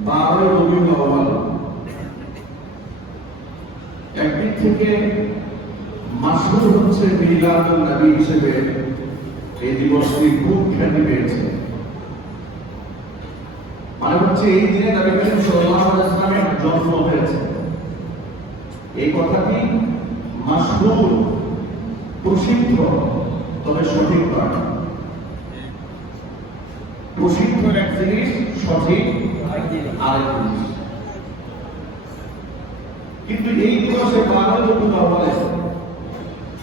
12 রবিউল আউয়াল একদিক থেকে মাশহুর হচ্ছে মিলাদুন নবী হিসেবে এই দিবসটি খুব খ্যাতি পেয়েছে। মানে হচ্ছে এই দিনে নবী করিম সাল্লাল্লাহু আলাইহি ওয়াসাল্লামের জন্ম হয়েছে। এই কথাটি মাশহুর, প্রসিদ্ধ, তবে সঠিক নয়। প্রসিদ্ধ এক জিনিস, সঠিক আরেক জিনিস। কিন্তু এই দিবসে 12 রবিউল আউয়ালে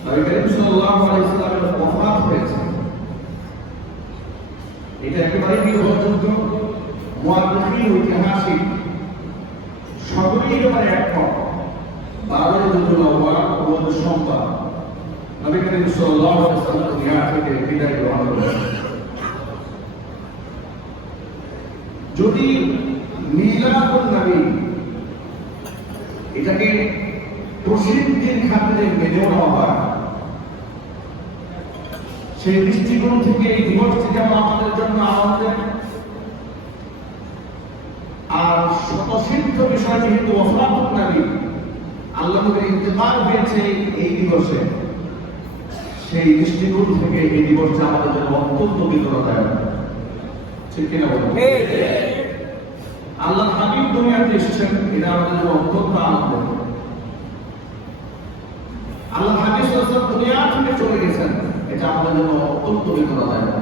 নবী করিম সাল্লাল্লাহু আলাইহি ওয়াসাল্লামের ওফাত হয়েছে। এটা একেবারে নির্ভরযোগ্য, মুআররিখিন, ঐতিহাসিক সকলেই এবারে একমত। 12 রবিউল আউয়াল রোজ সোমবার নবী করিম সাল্লাল্লাহু আলাইহি ওয়াসাল্লাম দুনিয়া থেকে বিদায় গ্রহণ করেছেন। যদি মিলাদুন নবী এটাকে প্রসিদ্ধির খাতিরে মেনে নেওয়া হয়, সেই দৃষ্টিকোণ থেকে এই দিবসটি যেমন আমাদের জন্য আনন্দের, আর স্বতঃসিদ্ধ বিষয় যেহেতু ওফাতুন নবী, আল্লাহ নবীর ইন্তেকাল হয়েছে এই দিবসে, সেই দৃষ্টিকোণ থেকে এই দিবসটা আমাদের জন্য অত্যন্ত বেদনাদায়ক। ঠিক কিনা বলুন? আল্লাহ হাবিব দুনিয়াতে এসেছেন, এটা আমাদের জন্য অত্যন্ত আনন্দের। আল্লাহ হাবিব সাল্লাল্লাহু আলাইহি ওয়াসাল্লাম দুনিয়া থেকে চলে গেছেন, এটা আমাদের জন্য অত্যন্ত বেদনাদায়ক।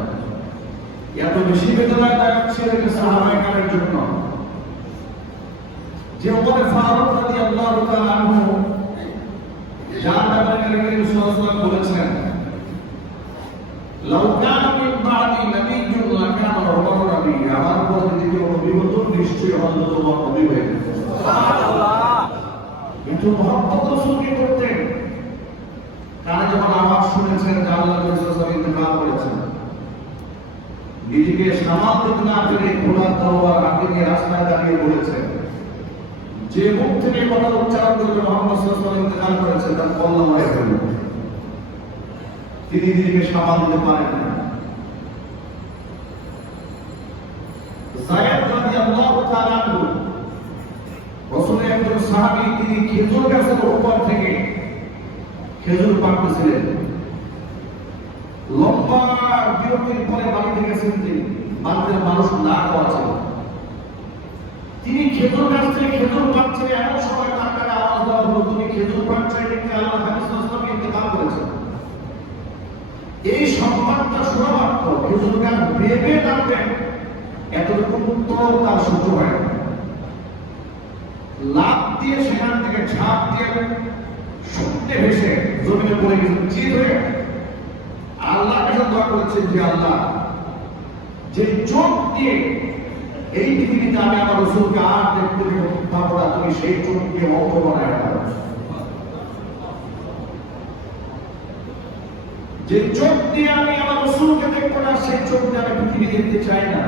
এত বেশি বেদনাদায়ক ছিল এটা সাহাবায়ে কেরামের জন্য, যে ওমর ফারুক রাদিয়াল্লাহু তাআলা আনহু যার ব্যাপারে নবী করিম সাল্লাল্লাহু আলাইহি ওয়াসাল্লাম বলেছেন, লাউ কানা মিন বাদি নাবিয়্যুন লাকানা ওমর নবী, আমার পর যদি কেউ নবী হতো নিশ্চয়ই হযরত ওমর নবী হয়ে যেত। সুবহানাল্লাহ। কিন্তু মহব্বত রাসূলকে করতেন। কানে যখন আওয়াজ শুনেছেন যে আল্লাহ নবী সাল্লাল্লাহু আলাইহি ওয়াসাল্লাম ইন্তেকাল করেছেন, নিজেকে সামাল দিতে না পেরে ঘোড়ার তলোয়ার হাতে নিয়ে রাস্তায় দাঁড়িয়ে বলেছেন, যে মুখ থেকে কথা উচ্চারণ করবে মুহাম্মদ সাল্লাল্লাহু আলাইহি ওয়াসাল্লাম ইন্তেকাল করেছেন, তার কল্লা হয়ে গেল। তিনি নিজেকে সামাল দিতে পারেন না। যায়েদ রাদিয়াল্লাহু তাআলা আনহু রাসূলের একজন সাহাবী, তিনি খেজুর গাছের উপর থেকে খেজুর পাড়তেছিলেন। লম্বা বিরতির পরে বাড়িতে গেছেন তিনি, বাড়িতে মানুষ না খাওয়া ছিল। তিনি খেজুর গাছ থেকে খেজুর পাড়ছেন, এমন সময় তার কানে আওয়াজ দেওয়া হলো, তুমি খেজুর পাড়ছেন দেখতে আল্লাহ হাবিব সাল্লাল্লাহু আলাইহি ওয়াসাল্লাম ইন্তেকাল করেছেন। এই সংবাদটা শোনা মাত্র খেজুর গাছ ভেবে নামবেন, এতটুকু উত্তর তার সহ্য হয় না। লাফ দিয়ে সেখান থেকে ঝাঁপ দিয়ে শুনতে ভেসে জমিনে পড়ে গেছেন, চিত হয়ে আল্লাহর কাছে দোয়া করেছেন, যে আল্লাহ, যে চোখ দিয়ে এই পৃথিবীতে আমি আমার রাসূলকে আর দেখতে পাবো না, তুমি সেই চোখ দিয়ে অন্ধ বানায় দাও। যে চোখ দিয়ে আমি আমার রাসূলকে দেখবো না, সেই চোখ দিয়ে আমি পৃথিবী দেখতে চাই না।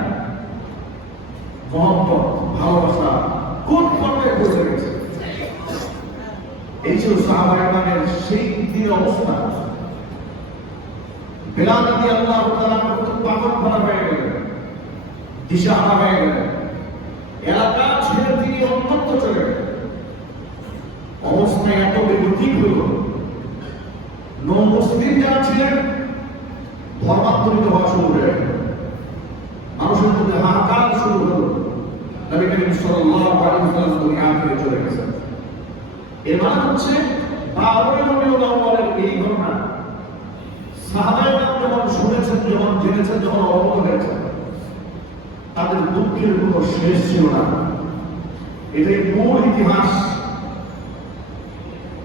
মহব্বত, ভালোবাসা কোন পর্যায়ে পৌঁছে গেছে! এই ছিল সাহাবায়ে কেরামের সেই দিনের অবস্থা। বেলাল রাদিয়াল্লাহু তাআলা আনহু পাগল ভরা হয়ে গেলেন, দিশাহারা হয়ে গেলেন। এলাকা ছেড়ে তিনি অন্যত্র চলে গেলেন। অবস্থা এত বেগতিক হলো, মুসলিম যারা ছিলেন ধর্মান্তরিত হওয়া শুরু হয়ে গেল। মানুষের মধ্যে হাহাকার শুরু হলো। নবী করিম সাল্লাল্লাহু আলাইহি ওয়াসাল্লাম দুনিয়া থেকে চলে গেছেন। এর মানে হচ্ছে 12 রবিউল আউয়ালের এই ঘটনা সাহাবায়ে কেরাম যখন শুনেছেন, যখন জেনেছেন, যখন অবগত হয়েছেন, তাদের দুঃখের কোনো শেষ ছিল না। এটাই মূল ইতিহাস।